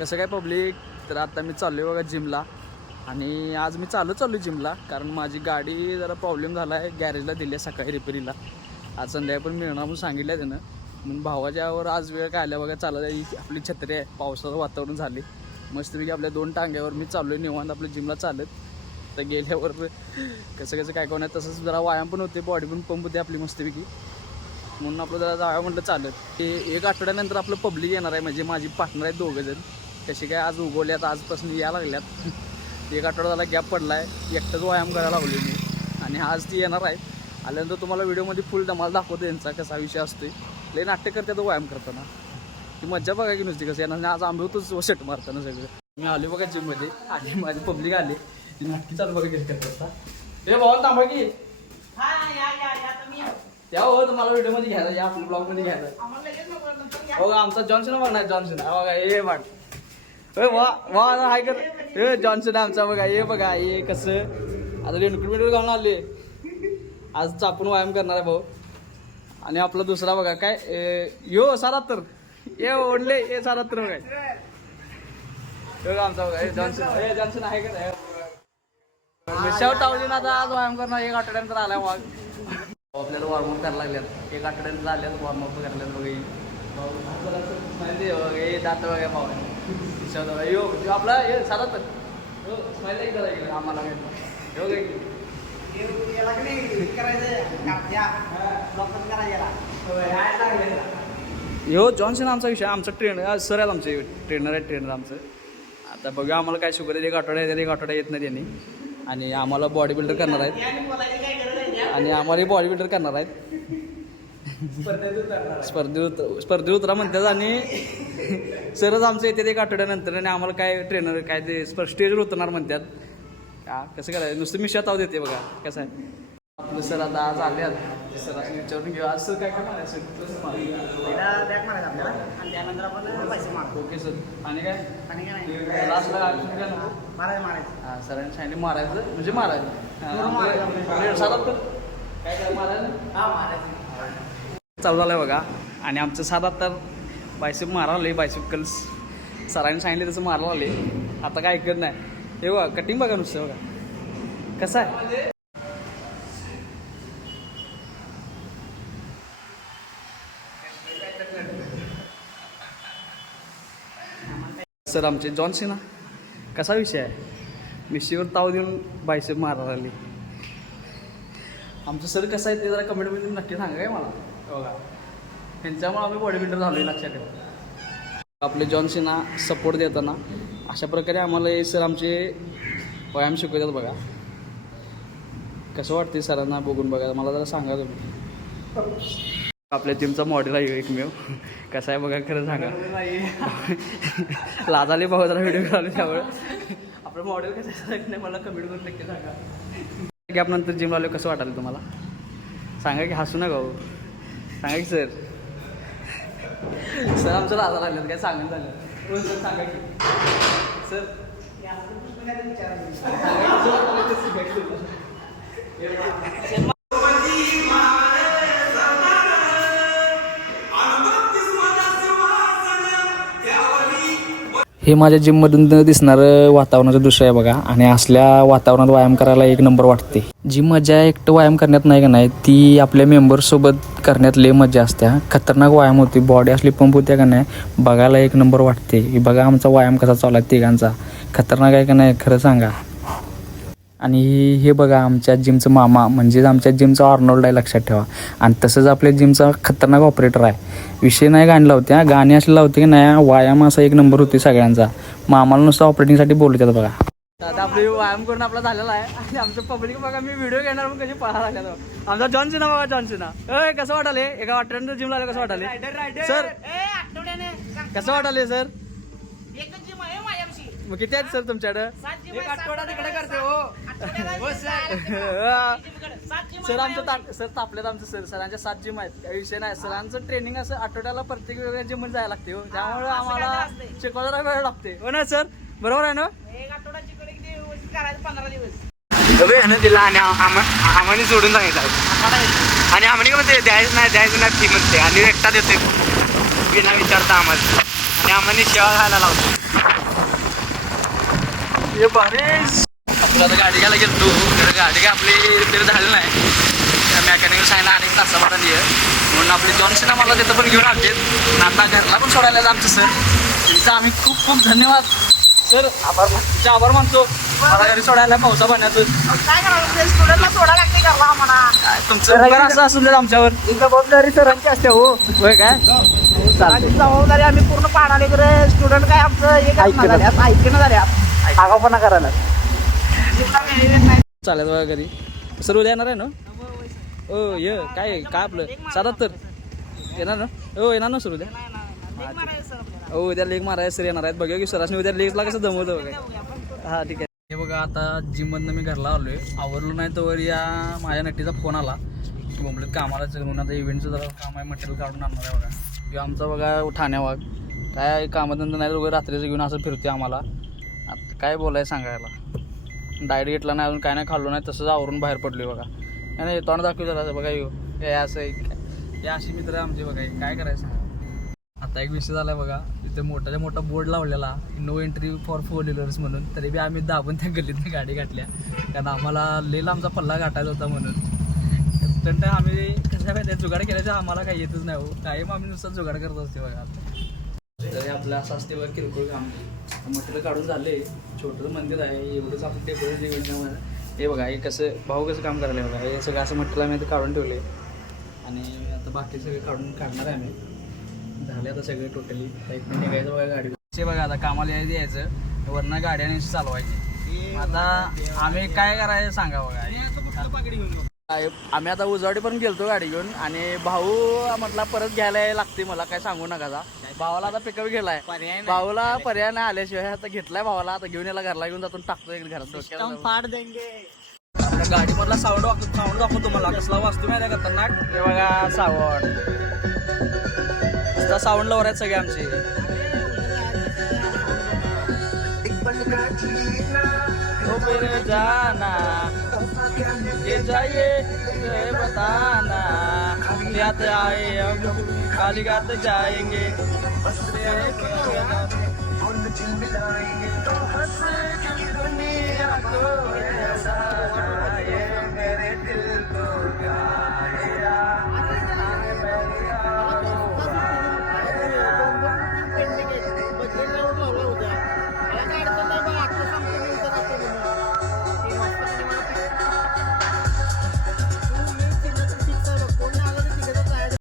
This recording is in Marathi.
कसं काय पब्लिक, तर आता मी चाललो आहे बघा जिमला. आणि आज मी चाललो जिमला कारण माझी गाडी जरा प्रॉब्लेम झाला आहे. गॅरेजला दिली आहे सकाळी रिपेरीला. आज संध्याकाळी पण मिळणार म्हणून सांगितलं आहे त्यानं. म्हणून भावाच्यावर आज वेळ काय आल्या बघा. चालत आहे, आपली छत्री आहे, पावसाचं वातावरण झाले मस्तपैकी आपल्या 2 टांग्यावर मी चाललो आहे निवांत आपल्या जिमला चालत. तर गेल्यावर कसं काय कोण आहे, तसंच जरा व्यायाम पण होते, बॉडी पण पंप होते आपली मस्तपैकी. म्हणून आपलं जरा जावं म्हटलं चालत. ते 1 आठवड्यानंतर आपलं पब्लिक येणार आहे, म्हणजे माझी पार्टनर आहेत 2 जण. तसे काय आज उगवल्यात, आजपासून यायला लागल्यात. 1 आठवडा झाला गॅप पडला आहे, एकटाच व्यायाम करायला लावले मी. आणि आज ती येणार आहे. आल्यानंतर तुम्हाला व्हिडिओमध्ये फुल धमाल दाखवतो त्यांचा कसा विषय असतो. लई नाट्य करते तो व्यायाम करताना, ती मज्जा बघा की नुसती कसं येणार. आज आंबे होतोच शट मारताना सगळं. मी आलो बघा जिममध्ये आणि माझी पब्लिक आली, ती नाटकी चालू बघा घेत करता. हे भाऊ थांबा की या हो, तुम्हाला व्हिडिओमध्ये घ्यायला या, आपल्या ब्लॉगमध्ये घ्यायला. हो आमचा जॉन्सन बघणार, जॉन्सन बघा हे वाट वा वा हाय कर. हे जॉन्सन आमचा बघा, हे बघा हे कसं आता रेनकोट घालून आले. आज चापून व्यायाम करणार आहे भाऊ. आणि आपला दुसरा बघा काय यो सारा तर ये ओढले हे सारा तर बघा आमचा बघा जॉन्सन. हे जॉन्सन आहे का शेवट टावलीन आता आज व्यायाम करणार. 1 आठवड्यानंतर आलाय वाघ. आपल्याला वॉर्मअप करायला लागल्यात, 1 आठवड्यानंतर आल्यात वॉर्मअप करायला बघा. हे दात बघा भाऊ यो आपला हे सारा तर स्माईल एकदा आम्हाला हो जॉन्सन आमचा विषय. आमचा ट्रेनर सर आहेत, आमचे ट्रेनर आमचं. आता बघूया आम्हाला काय शिकवतात. 1 आठवडा येतात, 1 आठवडा येत नाही त्यांनी. आणि आम्हाला बॉडी बिल्डर करणार आहेत, आणि आम्हाला बॉडी बिल्डर करणार आहेत. स्पर्धेत उतरा म्हणतात. आणि सरच आमचं येतात 1 आठवड्यानंतर. आणि आम्हाला काय ट्रेनर काय ते स्टेजवर उतरणार म्हणतात. का कसं करायचं, नुसतं मिशा ताव देते बघा कसं आहे. आपलं सर आता आज आले सर विचारून घेऊ. आज सर काय काय मारायचं ओके सर. आणि काय हां सरांनी सांगितलं मारायचं म्हणजे मारायचं साधात तर काय काय मारायचं चालू झालं आहे बघा. आणि आमचं साधात तर बायसेप मारायला आले, बायसेप कल्स सरांनी सांगितले तसं मारायला आले. आता काय ऐकत नाही. हे बघा कटिंग बघा नुसतं बघा कसं आहे. सर आमचे जॉन्सन कसा विषय आहे, मिशीवर ताव देऊन बायसेप मारायला आली. आमचं सर कसं आहे ते जरा कमेंटमध्ये नक्की सांगा काय मला. बघा ह्यांच्यामुळे आम्ही बॉडी बिल्डर झालो आहे लक्षात ठेवा. आपले जॉन्सना सपोर्ट देताना अशा प्रकारे आम्हाला हे सर आमचे व्यायाम शिकवतात बघा. कसं वाटते सरांना बघून बघा, मला जरा सांगा तुम्ही. आपल्या जिमचा मॉडेल आहे एकमेव. कसा आहे बघा खरं सांगा. लाजाले भाऊ जरा व्हिडिओ करायला त्यामुळे आपलं मॉडेल कसं आहे नाही मला कमेंट करून नक्की सांगा. गॅपनंतर जिमला आलो कसं वाटायला तुम्हाला सांगा की. हसू नका भाऊ, सांगा की सर. सर आमचं लाजा लागलं काय सांगून झालं सर. सांगा की सर. हे माझ्या जिममधून दिसणारं वातावरणाचं दृश्य आहे बघा. आणि असल्या वातावरणात व्यायाम करायला 1 नंबर वाटते. जी मजा एकटं व्यायाम करण्यात नाही का नाही, ती आपल्या मेंबरसोबत करण्यात लय मजा असते. खतरनाक व्यायाम होती, बॉडी असली पंप होत्या का नाही, बघायला 1 नंबर वाटते. बघा आमचा व्यायाम कसा चालू आहे तिघांचा, खतरनाक आहे का नाही खरं सांगा. आणि हे बघा आमच्या जिमचं मामा, म्हणजेच आमच्या जिमचा आर्नोल्ड आहे लक्षात ठेवा. आणि तसंच आपल्या जिमचा खतरनाक ऑपरेटर आहे. विषय नाही गाणी लावते, गाणी असले लावते की नाही, व्यायाम असा 1 नंबर होते सगळ्यांचा. मामाला नुसतं ऑपरेटिंगसाठी बोलतात बघा. आता आपली व्यायाम करून आपला झालेला आहे. आणि आमचं पब्लिक बघा, मी व्हिडिओ घेणार पण कशी पाहायला लागला. आमचा जॉन्सन बघा, जॉन्सन कसं वाटाले. 1 आठवड्यानंतर जिमला आलं कसं वाटाले सर, कसं वाटाले सर. मग किती आहेत सर तुमच्याकडं. 1 आठवडा तिकडे करते हो सर. आमचं सर तापल्यात आमचं सर. सरांच्या 7 जिम आहेत, काही विषय नाही. सरांचं ट्रेनिंग असं आठवड्याला प्रत्येक वेगळ्या जिममध्ये जायला लागते हो. त्यामुळे आम्हाला शिकवायला वेळ लागते हो ना सर, बरोबर आहे ना. 1 आठवडा करायचं 15 दिवस दिला. आणि आम्हाला सोडून सांगितलं. आणि आम्हाला म्हणते द्यायचं नाही ती म्हणते. आणि एकटा देतोय बिना विचारता आम्हाला. आणि आम्हाला शेवा खायला लावतो. आपलं आता गाडी घ्यायला गेलो तर गाडी काय आपली रिपेअर झाली नाही. मेकॅनिकल सांगितलं अनेक तासाभरात ये म्हणून आपली जॉन्सन आम्हाला तिथं पण घेऊन आले. आता घरला पण सोडायला आमचं सर त्यांचं आम्ही खूप खूप धन्यवाद सर. तुमचे आभार मानतो मला घरी सोडायला पावसा पाण्याचं. काय करायचं स्टुडंटला सोडा लागते घरला आम्हाला. तुमचं घर असं असून देत आमच्यावर जबाबदारी सरांची असते हो. होय काय आधी जबाबदारी आम्ही पूर्ण पाहणार आहे. स्टुडंट काय आमचं हे ऐकणं झाल्या आगाऊपणा करायला. चालेल बघा घरी सर उद्या येणार आहे ना. हो ये काय आपलं 77 येणार ना. हो येणार ना सर उद्या. हो उद्या लेग मारायला सर येणार आहेत. बघा की सरांनी उद्या लेगला कसं जमवतं बघा. हां ठीक आहे. हे बघा आता जिममधनं मी घरला आलोय. आवरलो नाही तर या माझ्या नट्टीचा फोन आला की बोंबलेत कामाला म्हणून आता इव्हेंटचं जरा काम आहे मटेरियल काढून आणणार आहे बघा. किंवा आमचा बघा ठाण्यावाग काय कामधंदा नाही वगैरे रात्रीचं घेऊन असं फिरते आम्हाला. आता काय बोलाय सांगायला. डायट घेतला नाही अजून काय नाही खाल्लो नाही तसंच आवरून बाहेर पडलो बघा. नाही तोंड दाखवलं जरा बघा येऊ हे असं हे अशी मित्र आहे आमचे बघा. काय करायचं सांगा. आता एक विषय झाला बघा तिथे मोठा बोर्ड लावलेला नो एंट्री फॉर 4 व्हीलर्स म्हणून. तरी बी आम्ही दाबून त्या गल्लीतनं गाडी गाठल्या कारण आम्हाला लेला आमचा पल्ला गाठायचा होता म्हणून. तर आम्ही कसं माहिती जुगाड केल्याचं आम्हाला काही येतच नाही हो. कायम आम्ही नुसतं जुगाड करत असते बघा. तरी आपलं असं असते बघा किरकोळ काम. मटेरियल काढून झाले. छोटंसं मंदिर आहे एवढंच आपण डेकोरेशन इव्हेंट. हे बघा हे कसं भाऊ कसं काम करायला बघा. हे सगळं असं मटेरियल आम्ही आता काढून ठेवले आणि आता बाकी सगळे काढणार आहे आम्ही. झाले आता सगळे टोटली. एक मिनिट निघायचं बघा गाडी. ते बघा आता कामाला यायचं वरनं गाड्याने चालवायची. आता आम्ही काय करायचं सांगा बघा. आम्ही आता उजवाडी पण गेलतो गाडी घेऊन आणि भाऊ म्हटला परत घ्यायला लागते मला काय सांगू नका. भावाला आता पिकअप गेलाय. भाऊला पर्याय नाही आल्याशिवाय आता घेतलाय भावाला. आता घेऊन याला घरला घेऊन जातो टाकतो घरात. गाडी मधला साऊंड दाखवतो तुम्हाला कसला वाजतो माहिती आहे खतरनाक. हे बघा साऊंड लवर आहेत सगळे आमचे. जाना ये जाइए बताना याद आए हम कालीघाट जाएंगे.